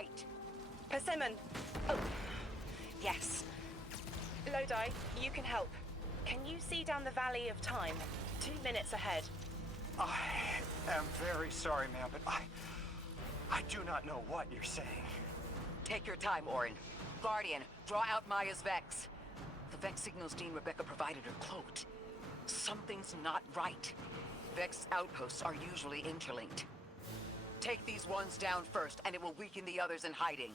right. Persimmon! Oh, yes. Lodi, you can help. Can you see down the Valley of Time? 2 minutes ahead. I am very sorry, ma'am, but I do not know what you're saying. Take your time, Orin. Guardian, draw out Maya's Vex. The Vex signals Dean Rebecca provided are cloaked. Something's not right. Vex outposts are usually interlinked. Take these ones down first, and it will weaken the others in hiding.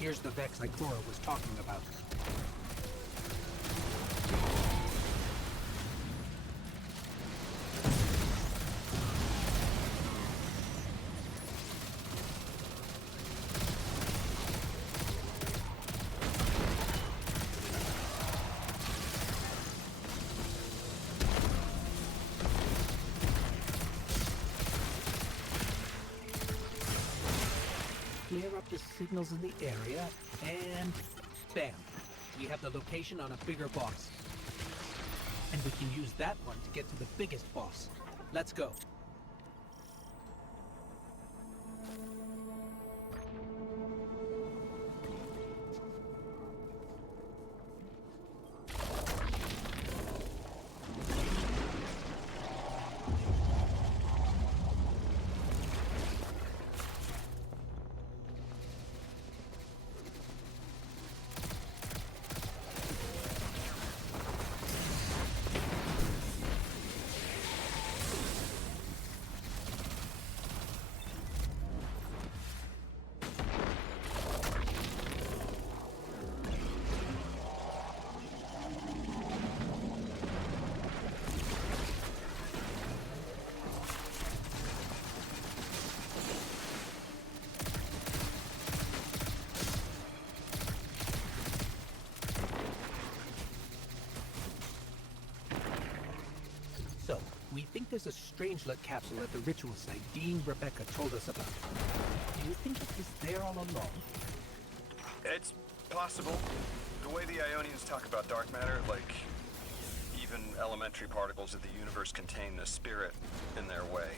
Here's the Vex Ikora was talking about. Clear up the signals in the area, and bam! We have the location on a bigger boss. And we can use that one to get to the biggest boss. Let's go. So, we think there's a Strangelet capsule at the ritual site Dean Rebecca told us about. Do you think it was there all along? It's possible. The way the Ionians talk about dark matter, like even elementary particles of the universe contain the spirit in their way.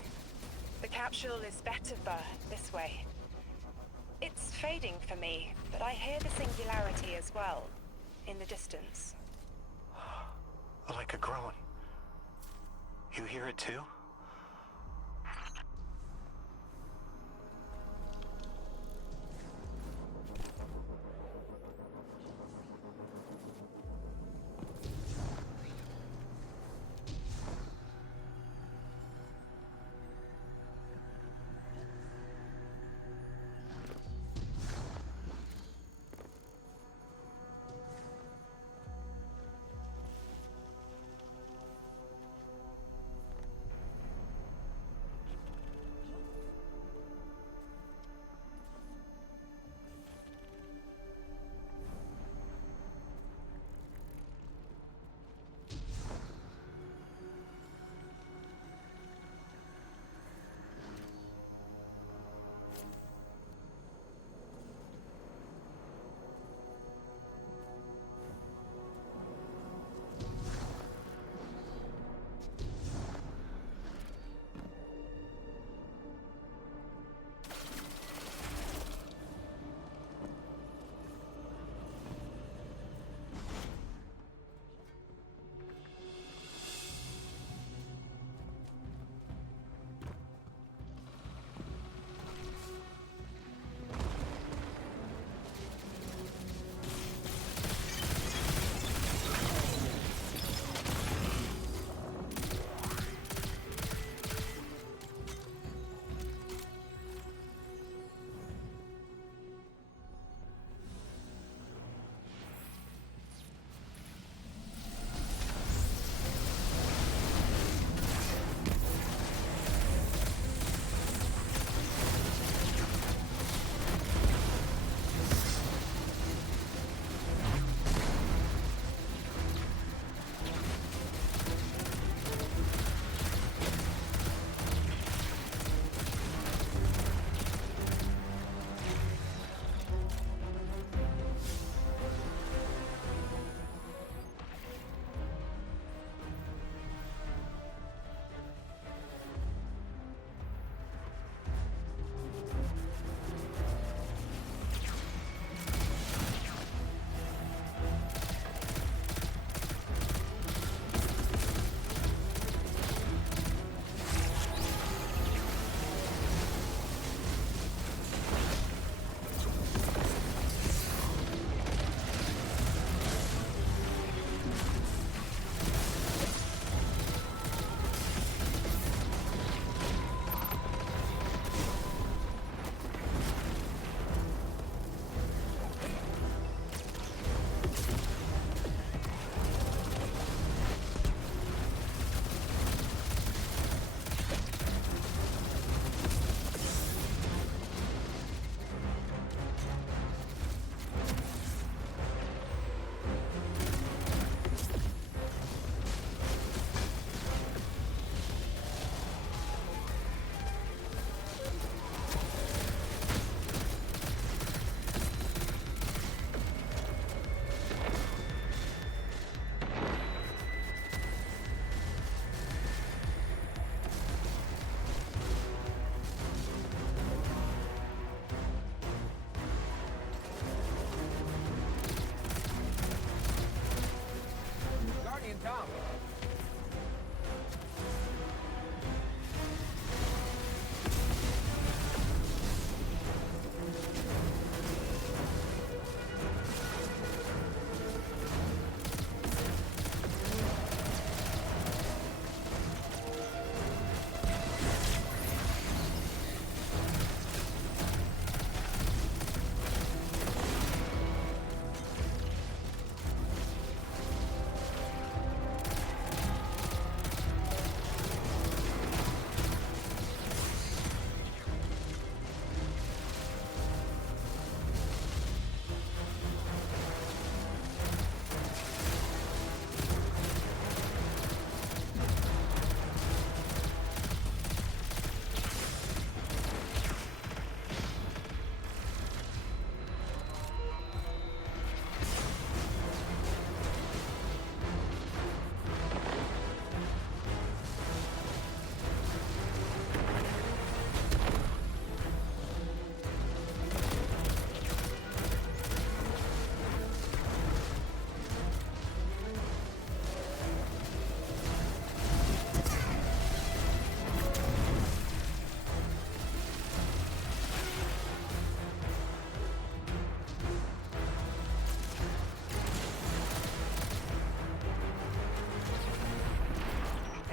The capsule is better, this way. It's fading for me, but I hear the singularity as well, in the distance. Like a groan. You hear it too?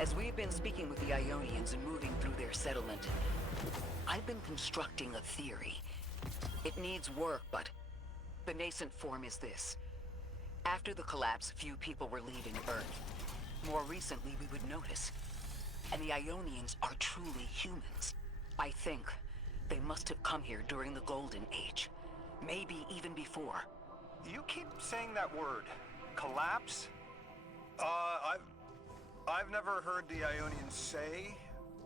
As we've been speaking with the Ionians and moving through their settlement, I've been constructing a theory. It needs work, but the nascent form is this. After the collapse, few people were leaving Earth. More recently, we would notice. And the Ionians are truly humans. I think they must have come here during the Golden Age. Maybe even before. You keep saying that word. Collapse? I've never heard the Ionians say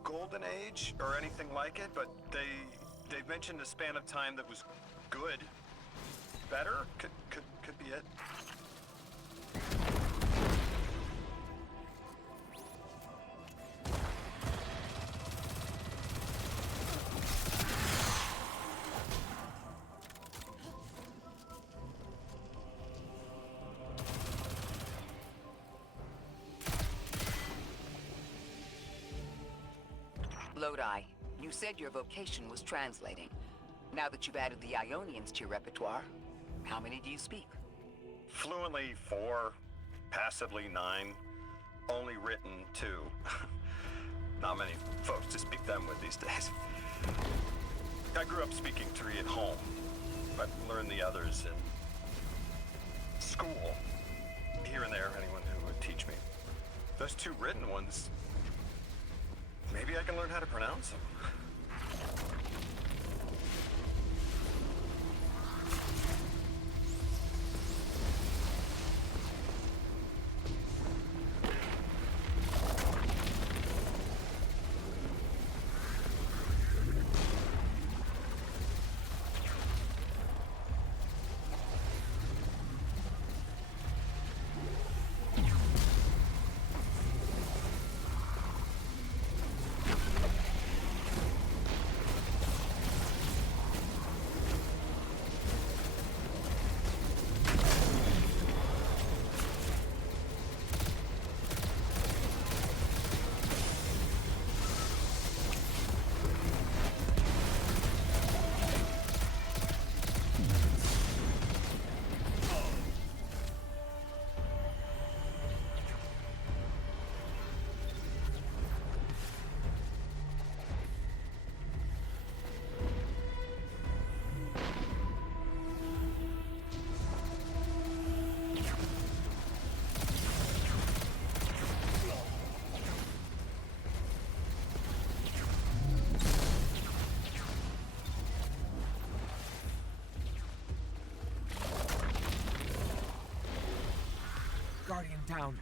Golden Age or anything like it, but they've mentioned a span of time that was good. Better? Could be it. Lodi, you said your vocation was translating. Now that you've added the Ionians to your repertoire, how many do you speak? Fluently 4, passively 9, only written 2. Not many folks to speak them with these days. I grew up speaking 3 at home, but learned the others in school. Here and there, anyone who would teach me. Those 2 written ones, maybe I can learn how to pronounce them. Guardian down.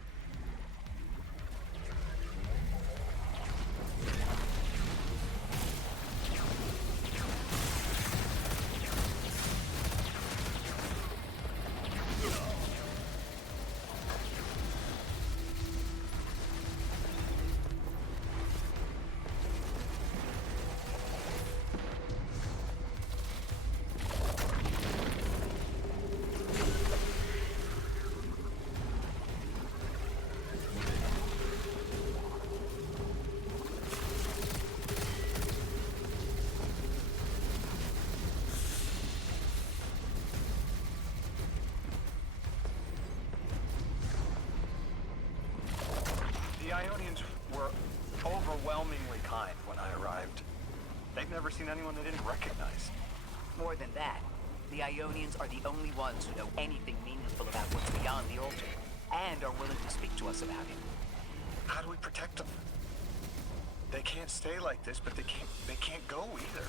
The Ionians were overwhelmingly kind when I arrived. They've never seen anyone they didn't recognize. More than that, the Ionians are the only ones who know anything meaningful about what's beyond the altar, and are willing to speak to us about it. How do we protect them? They can't stay like this, but they can't go either.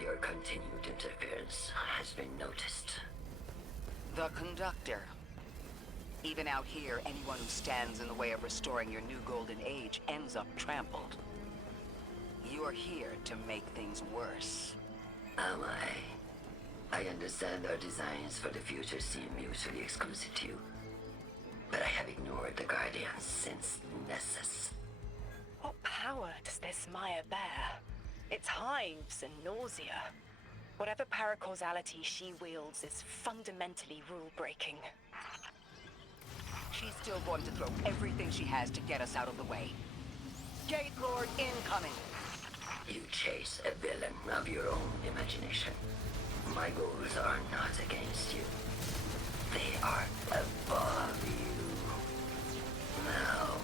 Your continued interference has been noticed. The Conductor. Even out here, anyone who stands in the way of restoring your new Golden Age ends up trampled. You're here to make things worse. Am I? I understand our designs for the future seem mutually exclusive to you. But I have ignored the Guardians since Nessus. What power does this Maya bear? It's hives and nausea. Whatever paracausality she wields is fundamentally rule-breaking. She's still going to throw everything she has to get us out of the way. Gate Lord incoming! You chase a villain of your own imagination. My goals are not against you. They are above you. Now,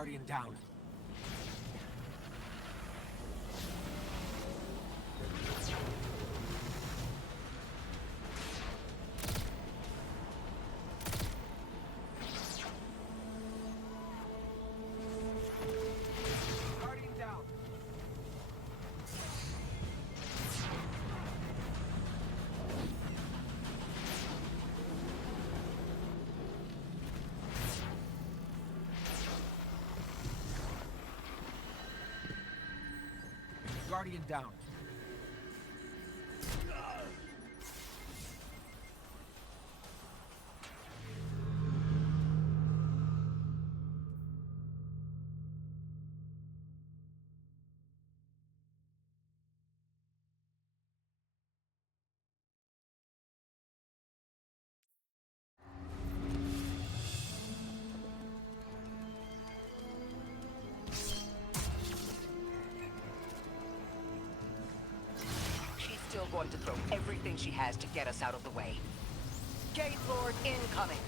Guardian down. Guardian down. Guardian down. She's still going to throw everything she has to get us out of the way. Gate Lord incoming.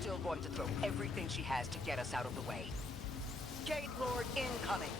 Still going to throw everything she has to get us out of the way. Gate Lord incoming.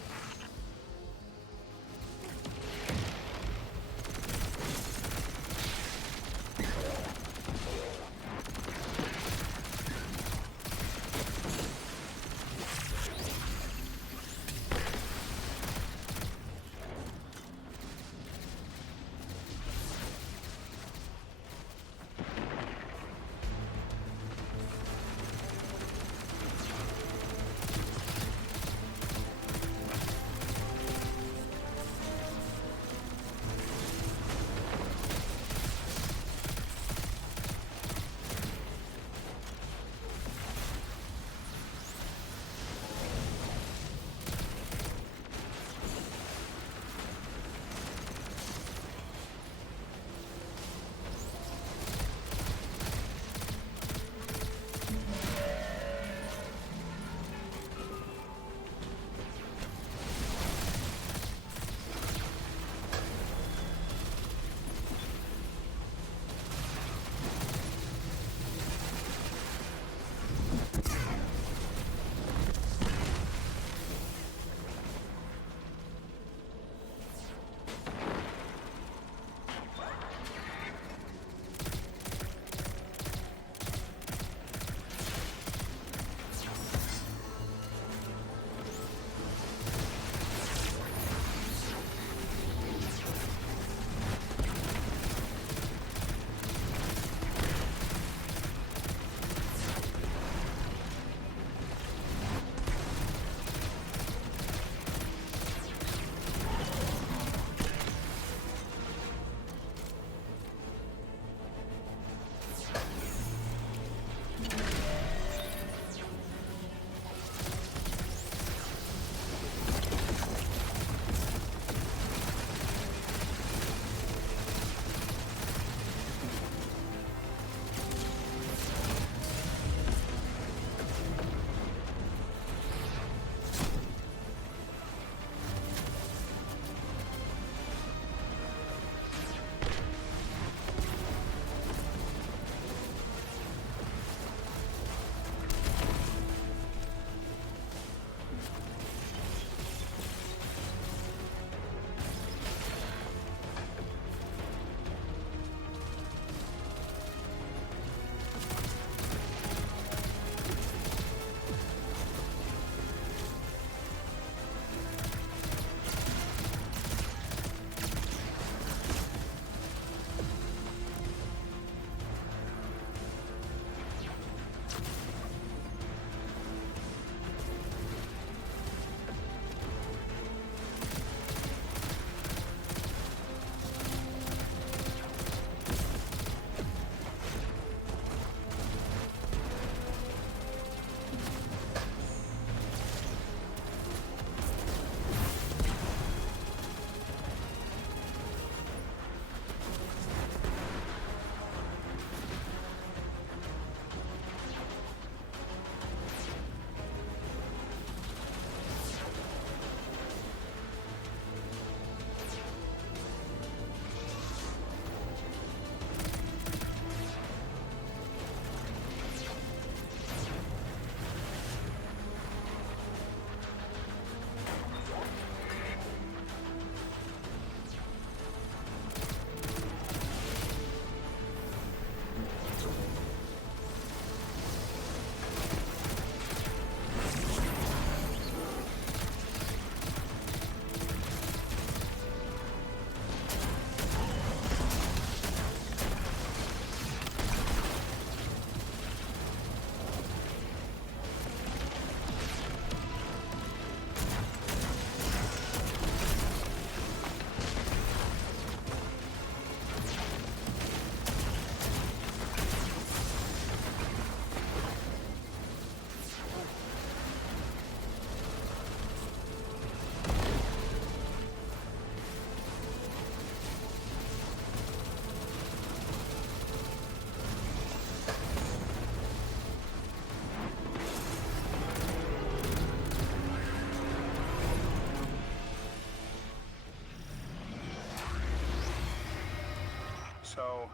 So,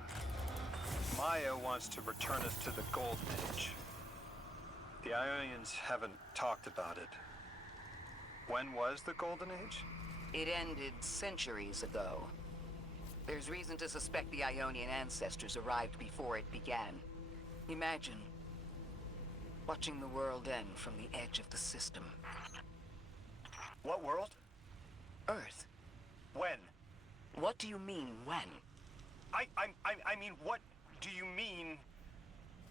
Maya wants to return us to the Golden Age. The Ionians haven't talked about it. When was the Golden Age? It ended centuries ago. There's reason to suspect the Ionian ancestors arrived before it began. Imagine watching the world end from the edge of the system. What world? Earth. When? What do you mean, when? I mean, what do you mean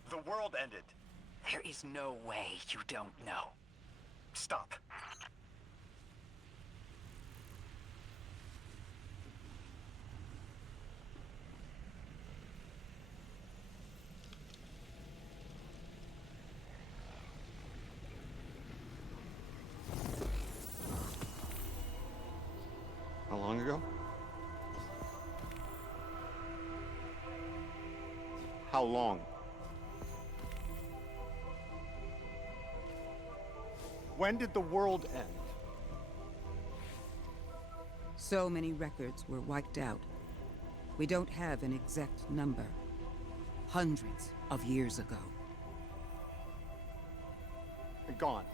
the world ended? There is no way you don't know. Stop. How long ago? How long? When did the world end? So many records were wiped out. We don't have an exact number. Hundreds of years ago. They're gone.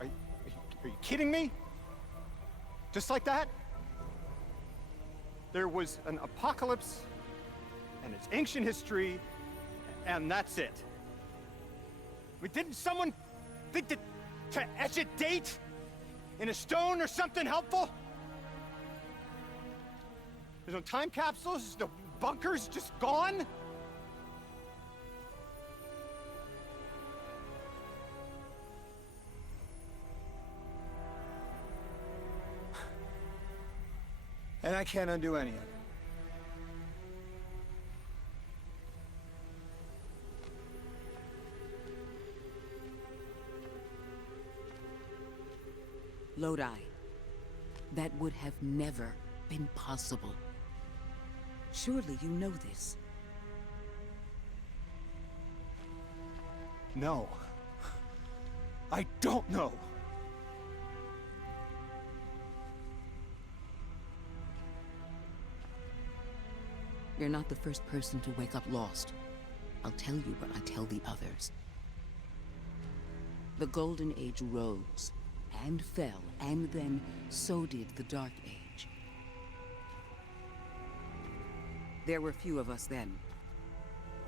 Are you kidding me? Just like that? There was an apocalypse, and it's ancient history, and that's it. I mean, didn't someone think to etch a date in a stone or something helpful? There's no time capsules, no bunkers, just gone? And I can't undo any of it. Lodi. That would have never been possible. Surely you know this. No. I don't know. You're not the first person to wake up lost. I'll tell you what I tell the others. The Golden Age rose, and fell, and then so did the Dark Age. There were few of us then,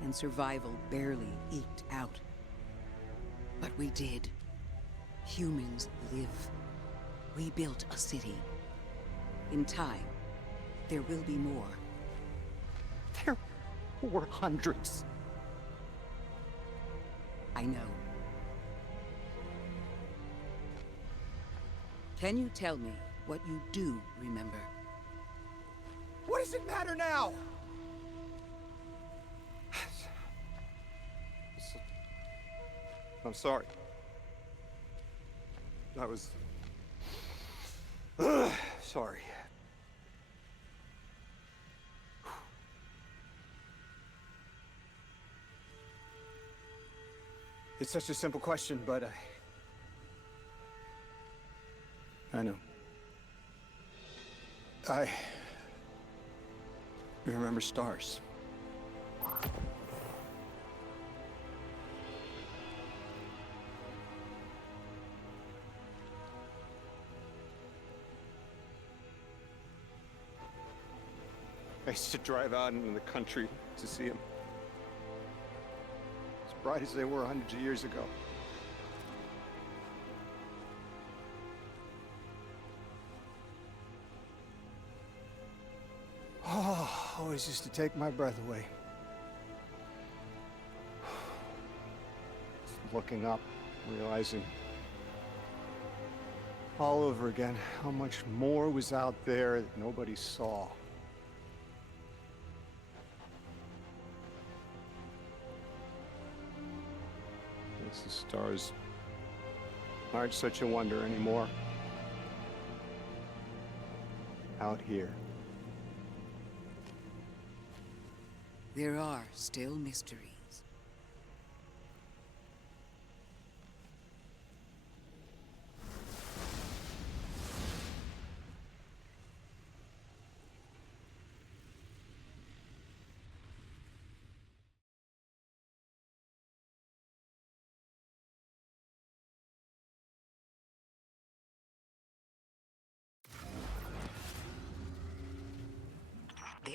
and survival barely eked out. But we did. Humans live. We built a city. In time, there will be more. There were hundreds. I know. Can you tell me what you do remember? What does it matter now? I'm sorry. I was... sorry. It's such a simple question, but I know. I remember stars. I used to drive out into the country to see them. As bright as they were hundreds of years ago. Oh, always used to take my breath away. Just looking up, realizing all over again how much more was out there that nobody saw. Guess the stars aren't such a wonder anymore. Out here. There are still mysteries.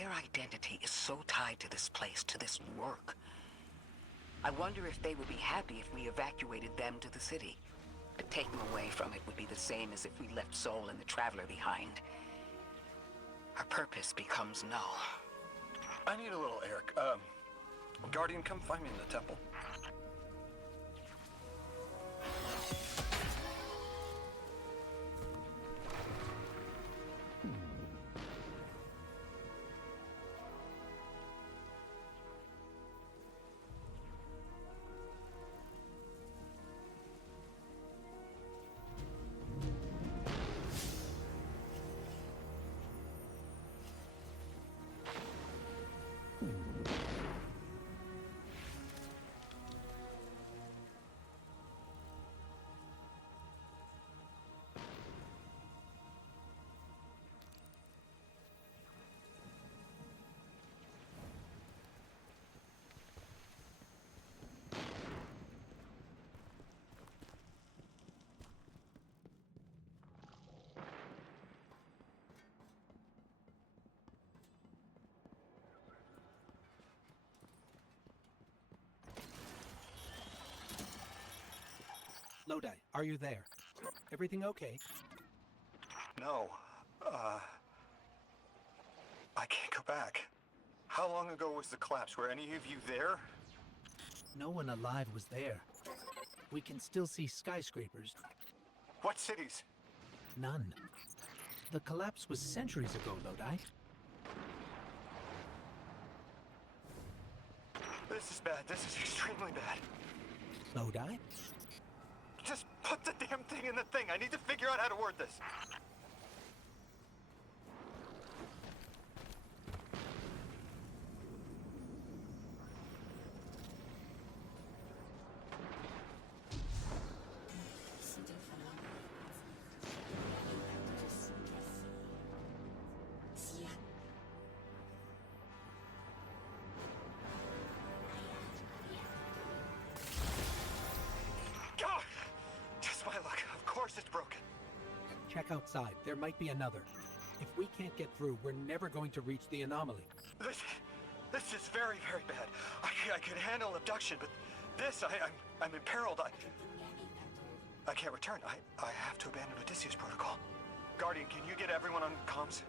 Their identity is so tied to this place, to this work. I wonder if they would be happy if we evacuated them to the city. But taking away from it would be the same as if we left Soul and the Traveler behind. Our purpose becomes null. I need a little air. Guardian, come find me in the temple. Lodi, are you there? Everything okay? No. I can't go back. How long ago was the collapse? Were any of you there? No one alive was there. We can still see skyscrapers. What cities? None. The collapse was centuries ago, Lodi. This is bad. This is extremely bad. Lodi? Just put the damn thing in the thing. I need to figure out how to word this. God! Just my luck. Of course it's broken. Check outside. There might be another. If we can't get through, we're never going to reach the anomaly. This is very, very bad. I could handle abduction, but this, I'm imperiled. I can't return. I have to abandon Odysseus protocol. Guardian, can you get everyone on comms?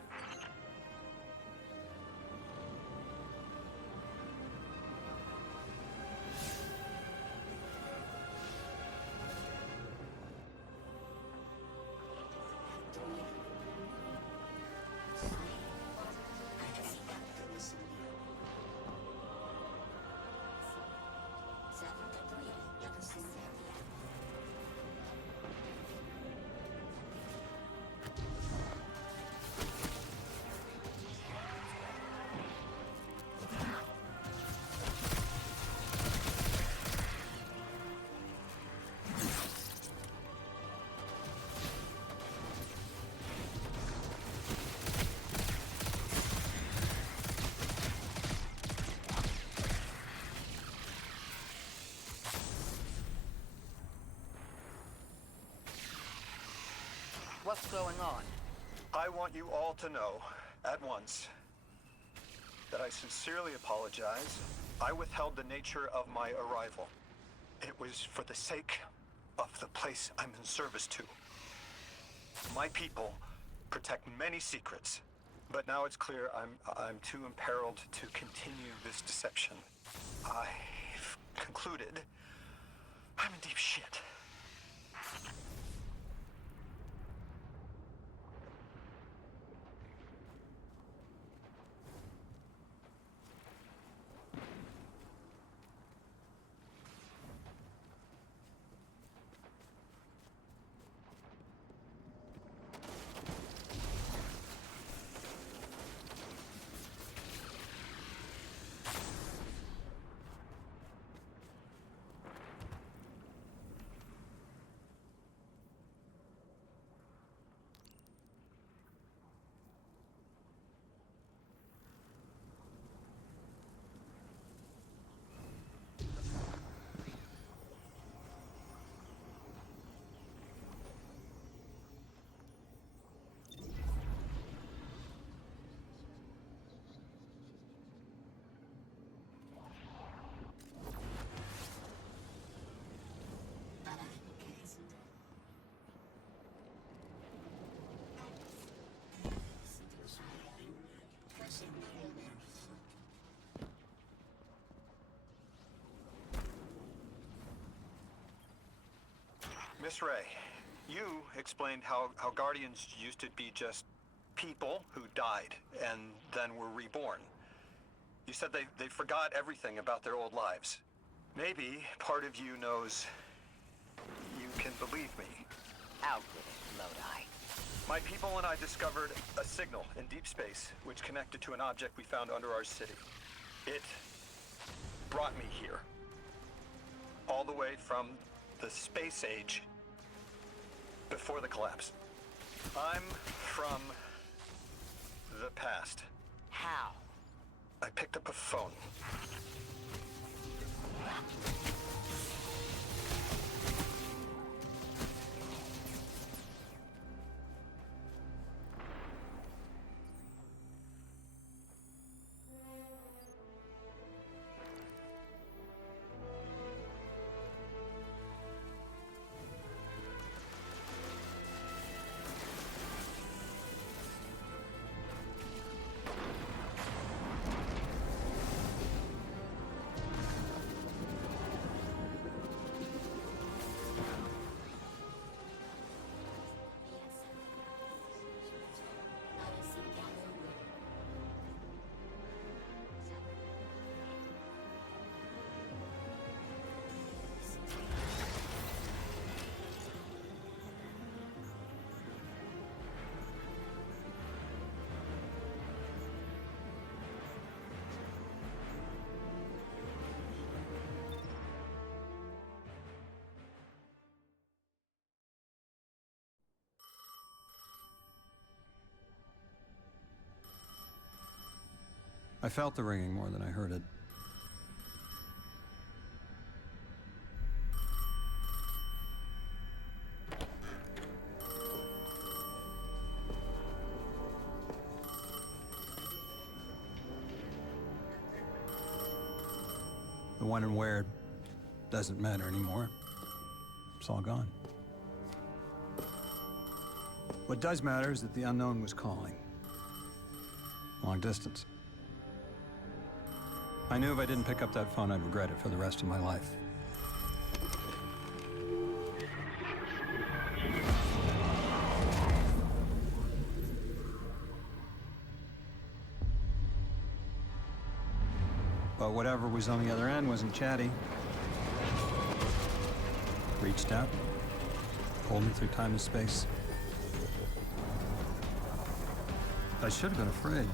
What's going on? I want you all to know, at once, that I sincerely apologize. I withheld the nature of my arrival. It was for the sake of the place I'm in service to. My people protect many secrets, but now it's clear I'm too imperiled to continue this deception. I've concluded I'm in deep shit. Miss Ray, you explained how Guardians used to be just people who died and then were reborn. You said they forgot everything about their old lives. Maybe part of you knows you can believe me. Out with it, Lodi. My people and I discovered a signal in deep space which connected to an object we found under our city. It brought me here. All the way from the space age before the collapse. I'm from the past. How? I picked up a phone. I felt the ringing more than I heard it. The when and where doesn't matter anymore. It's all gone. What does matter is that the unknown was calling. Long distance. I knew if I didn't pick up that phone, I'd regret it for the rest of my life. But whatever was on the other end wasn't chatty. Reached out, pulled me through time and space. I should have been afraid.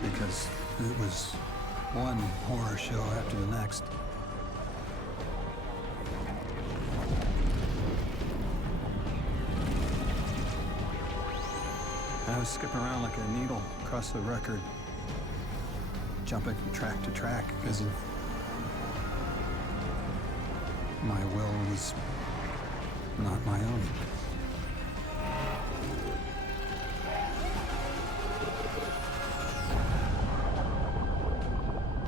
Because it was one horror show after the next. I was skipping around like a needle across the record, jumping from track to track because of my will was not my own.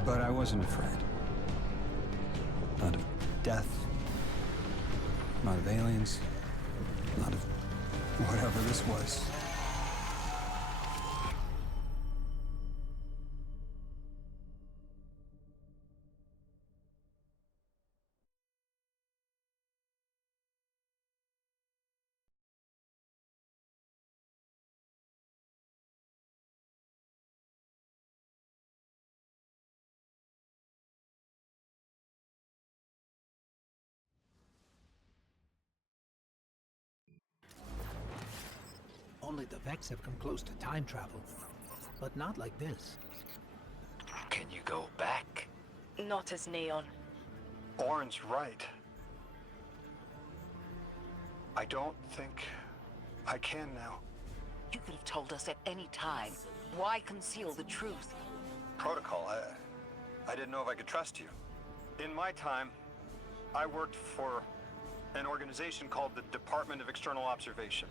But I wasn't afraid. Not of death, not of aliens, not of whatever this was. Only the Vex have come close to time travel, but not like this. Can you go back? Not as Neon. Orin's right. I don't think I can now. You could have told us at any time. Why conceal the truth? Protocol, I didn't know if I could trust you. In my time, I worked for an organization called the Department of External Observation.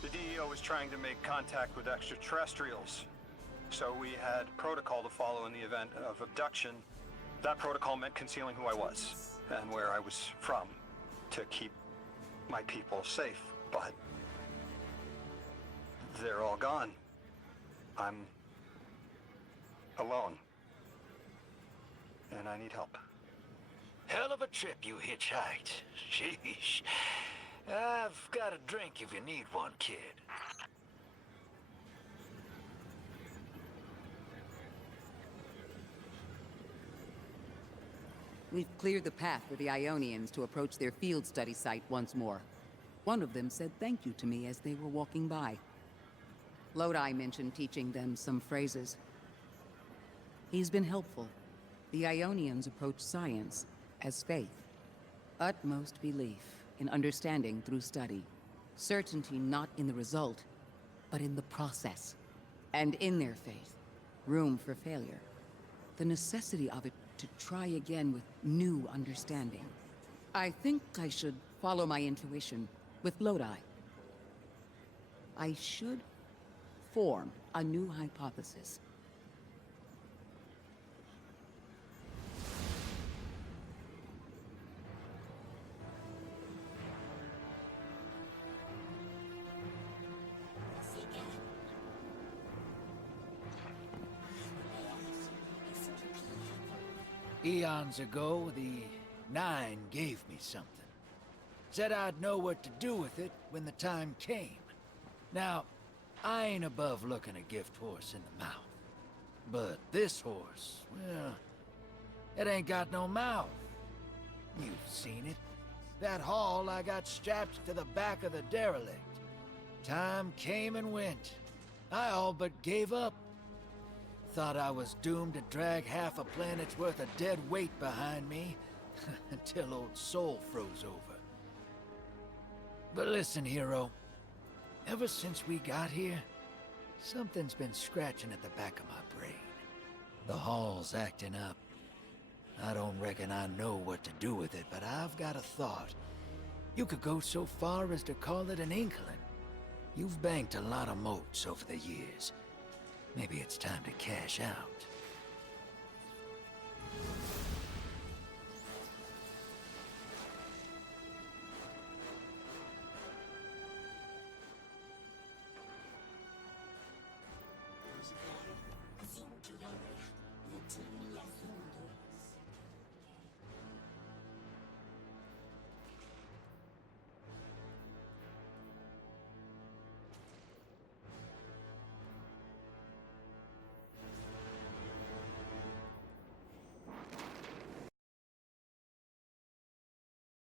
The DEO was trying to make contact with extraterrestrials, so we had protocol to follow in the event of abduction. That protocol meant concealing who I was and where I was from to keep my people safe, but they're all gone. I'm alone, and I need help. Hell of a trip you hitchhiked. Sheesh. I've got a drink if you need one, kid. We've cleared the path for the Ionians to approach their field study site once more. One of them said thank you to me as they were walking by. Lodi mentioned teaching them some phrases. He's been helpful. The Ionians approach science as faith. Utmost belief in understanding through study. Certainty not in the result, but in the process. And in their faith, room for failure. The necessity of it to try again with new understanding. I think I should follow my intuition with Lodi. I should form a new hypothesis. Eons ago, the Nine gave me something. Said I'd know what to do with it when the time came. Now, I ain't above looking a gift horse in the mouth. But this horse, well, it ain't got no mouth. You've seen it. That haul I got strapped to the back of the derelict. Time came and went. I all but gave up. Thought I was doomed to drag half a planet's worth of dead weight behind me until old Soul froze over. But listen, hero. Ever since we got here, something's been scratching at the back of my brain. The hall's acting up. I don't reckon I know what to do with it, but I've got a thought. You could go so far as to call it an inkling. You've banked a lot of motes over the years. Maybe it's time to cash out.